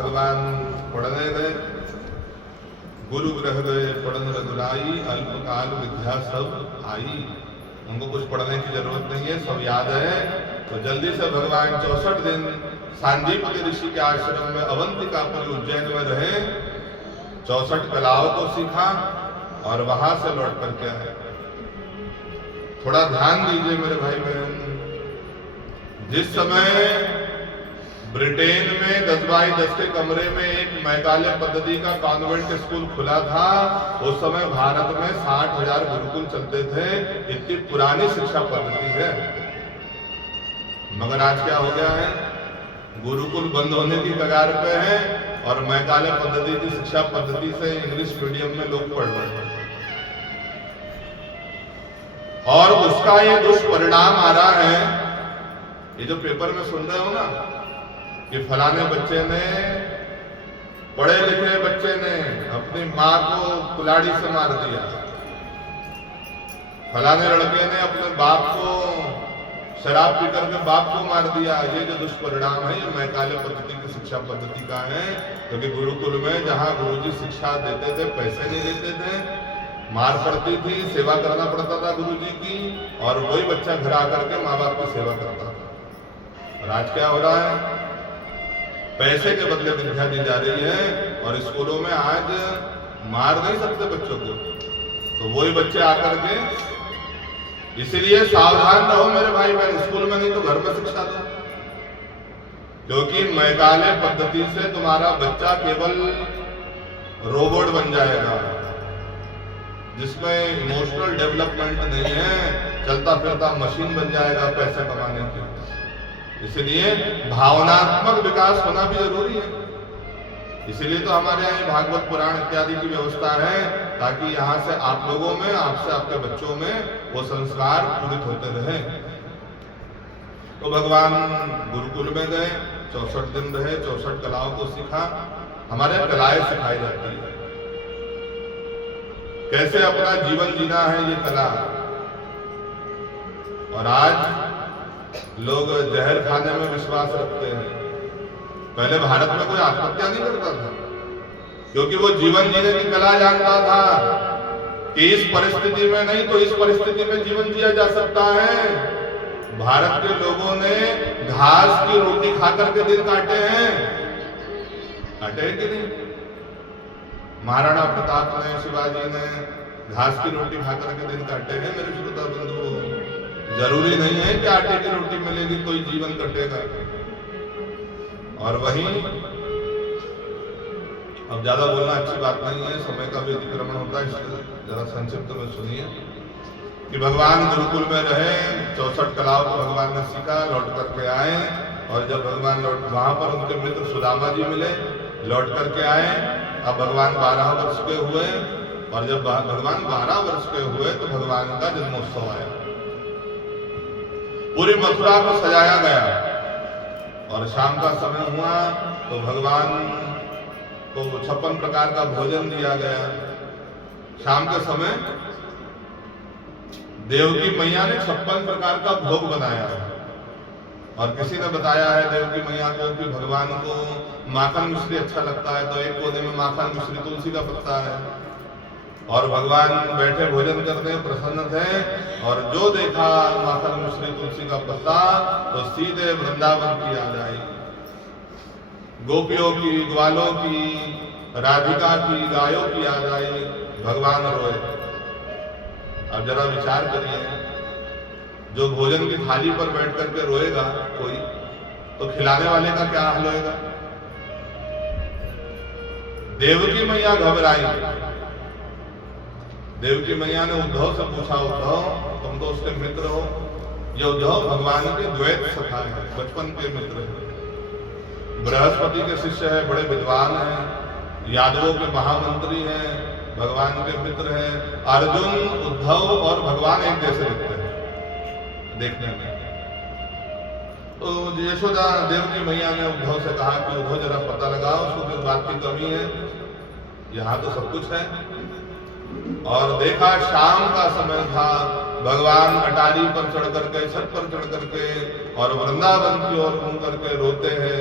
भगवान पढ़ने गए, गुरु ग्रह गए पढ़न रघुराई, अल्पकाल विद्या सब आई। उनको कुछ पढ़ने की जरूरत नहीं है, सब याद है। तो जल्दी से भगवान 64 दिन सांदीपनि ऋषि के आश्रम में अवंतिकापुरी उज्जैन में रहे, 64 कलाओं को सीखा और वहां से लौट करके आए। थोड़ा ध्यान दीजिए मेरे भाई बहन, जिस समय ब्रिटेन में 10x10 के कमरे में एक मैकाले पद्धति का कॉन्वेंट स्कूल खुला था, उस समय भारत में 60,000 गुरुकुल चलते थे। इतनी पुरानी शिक्षा पद्धति है। मगर आज क्या हो गया है, गुरुकुल बंद होने की कगार पे है और मैकाले पद्धति की शिक्षा पद्धति से इंग्लिश मीडियम में लोग पढ़ रहे हैं और उसका ये दुष्परिणाम आ रहा है। ये जो पेपर में सुन रहे हो ना कि फलाने बच्चे ने, पढ़े लिखे बच्चे ने अपनी माँ को कुल्हाड़ी से मार दिया, फलाने लड़के ने अपने बाप को शराब पी करके बाप को मार दिया। ये जो दुष्परिणाम है ये मैकाले पद्धति की शिक्षा पद्धति का है। क्योंकि गुरुकुल में जहाँ गुरुजी शिक्षा देते थे, पैसे नहीं देते थे, मार पड़ती थी, सेवा करना पड़ता था गुरुजी की, और वही बच्चा घर आकर के माँ बाप की सेवा करता था। और आज क्या हो रहा है, पैसे के बदले विद्या दी जा रही है और स्कूलों में आज मार नहीं सकते बच्चों को, तो वही बच्चे आकर के। इसीलिए सावधान रहो मेरे भाई बहन, स्कूल में नहीं तो घर में शिक्षा दो। क्योंकि मैकाले पद्धति से तुम्हारा बच्चा केवल रोबोट बन जाएगा, जिसमें इमोशनल डेवलपमेंट नहीं है, चलता फिरता मशीन बन जाएगा पैसे कमाने की। इसलिए भावनात्मक विकास होना भी जरूरी है। इसीलिए तो हमारे यहाँ भागवत पुराण इत्यादि की व्यवस्था है, ताकि यहाँ से आप लोगों में, आपसे आपके बच्चों में वो संस्कार पूरित होते रहे। तो भगवान गुरुकुल में गए, 64 दिन रहे, 64 कलाओं को सीखा। हमारे कलाएं सिखाई जाती है, कैसे अपना जीवन जीना है, ये कला। और आज लोग जहर खाने में विश्वास रखते हैं। पहले भारत में कोई आत्महत्या नहीं करता था, क्योंकि वो जीवन जीने की कला जानता था कि इस परिस्थिति में नहीं तो इस परिस्थिति में जीवन जिया जा सकता है। भारत के लोगों ने घास की रोटी खाकर के दिन काटे हैं, काटे हैं कि नहीं? महाराणा प्रताप ने, शिवाजी ने घास की रोटी खाकर के दिन काटे हैं मेरे श्रोता बंधुओं। जरूरी नहीं है कि आटे की रोटी मिलेगी तो ही जीवन कटेगा। और वहीं, अब ज्यादा बोलना अच्छी बात नहीं है, समय का भी अतिक्रमण होता है, इसलिए जरा संक्षिप्त में सुनिए कि भगवान गुरुकुल में रहे, 64 कलाओं को भगवान ने सीखा, लौट करके आए। और जब भगवान लौट, वहां पर उनके मित्र सुदामा जी मिले, लौट करके आए। अब भगवान 12 वर्ष के हुए, और जब भगवान 12 वर्ष के हुए तो भगवान का जन्मोत्सव आया। पूरी मथुरा को सजाया गया और शाम का समय हुआ तो भगवान को 56 प्रकार का भोजन दिया गया। शाम के समय देवकी मैया ने 56 प्रकार का भोग बनाया। और किसी ने बताया है देवकी मैया को कि भगवान को माखन मिश्री अच्छा लगता है, तो एक कोने में माखन मिश्री तुलसी का पत्ता है, और भगवान बैठे भोजन करने प्रसन्न थे। और जो देखा माखन मिश्री तुलसी का पत्ता तो सीधे वृंदावन की याद आई, गोपियों की, ग्वालों की, राधिका की, गायों की याद आई। भगवान रोए। अब जरा विचार करिए, जो भोजन की थाली पर बैठ करके रोएगा कोई, तो खिलाने वाले का क्या हाल होएगा? देवकी मैया घबराई। देवकी मैया ने उद्धव से पूछा, उद्धव तुम तो उसके मित्र हो। ये उद्धव भगवान के द्वैत सखा है, बचपन के मित्र है, बृहस्पति के शिष्य है, बड़े विद्वान हैं, यादवों के महामंत्री हैं, भगवान के मित्र हैं। अर्जुन, उद्धव और भगवान एक जैसे दिखते हैं देखने में। तो यशोदा देवकी मैया ने उद्धव से कहा कि उद्धव जरा पता लगाओ उसको किस बात की कमी है, यहाँ तो सब कुछ है। और देखा शाम का समय था, भगवान अटारी पर चढ़ करके, छत पर चढ़ करके और वृंदावन की ओर घूम करके रोते हैं।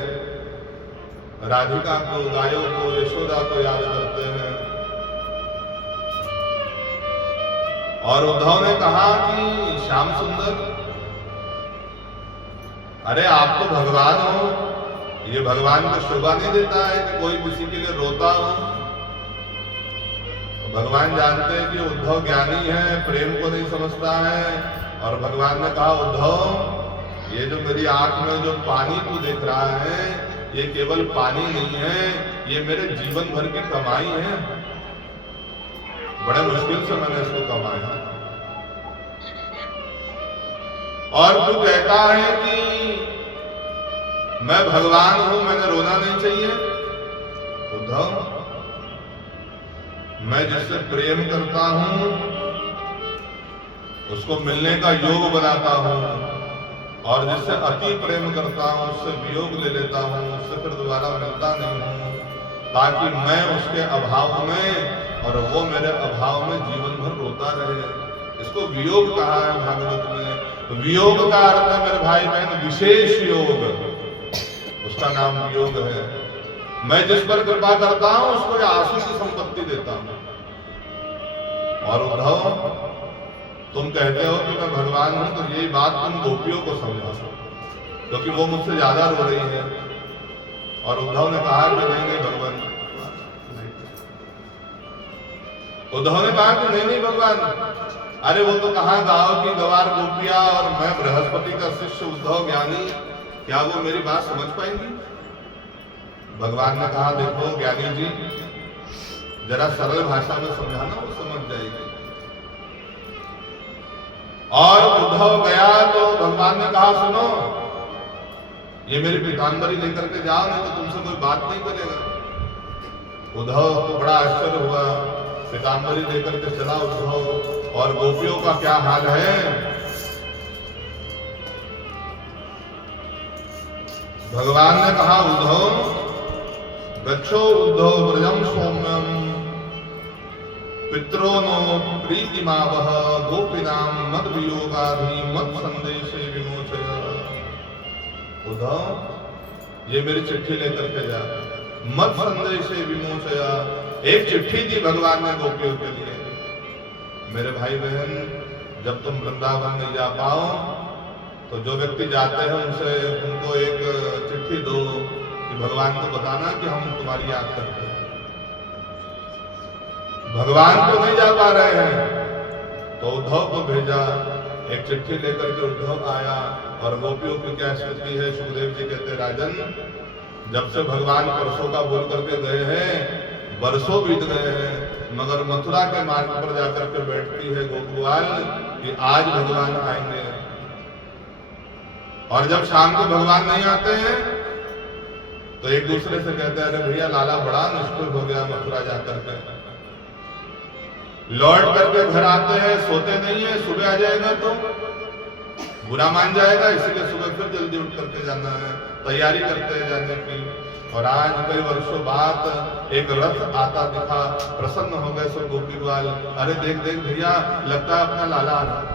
राधिका को, गायों को, यशोदा को याद करते हैं। और उद्धव ने कहा कि श्याम सुंदर, अरे आप तो भगवान हो, ये भगवान को शोभा नहीं देता है कि कोई किसी के लिए रोता हो। भगवान जानते हैं कि उद्धव ज्ञानी है, प्रेम को नहीं समझता है। और भगवान ने कहा, उद्धव ये जो मेरी आंख में जो पानी तू देख रहा है, ये केवल पानी नहीं है, ये मेरे जीवन भर की कमाई है। बड़े मुश्किल से मैंने इसको कमाया। और तू कहता है कि मैं भगवान हूं, मैंने रोना नहीं चाहिए। उद्धव, मैं जिससे प्रेम करता हूं उसको मिलने का योग बनाता हूं, और जिससे अति प्रेम करता हूं उससे वियोग ले लेता हूं, उससे फिर दोबारा मिलता नहीं हूं, ताकि मैं उसके अभाव में और वो मेरे अभाव में जीवन भर रोता रहे। इसको वियोग कहा है भागवत में। वियोग का अर्थ है मेरे भाई बहन विशेष योग, उसका नाम वियोग है। मैं जिस पर कृपा करता हूं उसको आंसू की संपत्ति देता हूं। और उद्धव, तुम कहते हो कि मैं भगवान हूं, तो यही बात तुम गोपियों को समझा, क्योंकि वो मुझसे ज्यादा रो रही है। और उद्धव ने कहा कि नहीं भगवान, उद्धव ने कहा कि नहीं भगवान, अरे वो तो कहाँ गांव की गवार गोपिया और मैं बृहस्पति का शिष्य उद्धव ज्ञानी, क्या वो मेरी बात समझ पाएंगी? भगवान ने कहा, देखो ज्ञानी जी, जरा सरल भाषा में समझाना, वो समझ जाएगी। और उद्धव गया तो भगवान ने कहा, सुनो, ये मेरी पीतांबरी लेकर के जाओ, नहीं तो तुमसे कोई बात नहीं करेगा। उद्धव को बड़ा आश्चर्य हुआ, पीतांबरी लेकर के चला उद्धव, और गोपियों का क्या हाल है। भगवान ने कहा, उद्धव गच्छो उद्धव व्रजम सौम्यम पित्रो नो प्रीतिमावह गोपीनाम मद वियोगाधि मद संदेशे विमोचय। उद्धव ये मेरी चिट्ठी लेकर के जा, मद संदेशे विमोचया। एक चिट्ठी दी भगवान ने गोपियों के लिए, मेरे भाई बहन जब तुम वृंदावन नहीं जा पाओ तो जो व्यक्ति जाते हैं उनसे उनको एक चिट्ठी दो कि भगवान को बताना कि हम तुम्हारी याद करते हैं। भगवान तो नहीं जा पा रहे हैं तो उद्धव को भेजा, एक चिट्ठी लेकर के उद्धव आया। और गोपियों की क्या स्थिति है, सुखदेव जी कहते, राजन जब से भगवान परसों का बोल करके गए हैं, वर्षों बीत गए हैं, मगर मथुरा के मार्ग पर जाकर के बैठती है गोपवाल कि आज भगवान आएंगे। और जब शाम को भगवान नहीं आते हैं तो एक दूसरे से कहते हैं, अरे भैया लाला बड़ा निष्ठुर हो गया मथुरा जाकर के, लौट करके घर आते हैं, सोते नहीं है, सुबह आ जाएगा तो बुरा मान जाएगा, इसीलिए सुबह फिर जल्दी उठ करके जाना है, तैयारी करते हैं जाने की। और आज कई वर्षों बाद एक रथ आता दिखा, प्रसन्न हो गए सब गोपीवाल, अरे देख देख भैया, लगता है अपना लाला आ रहा।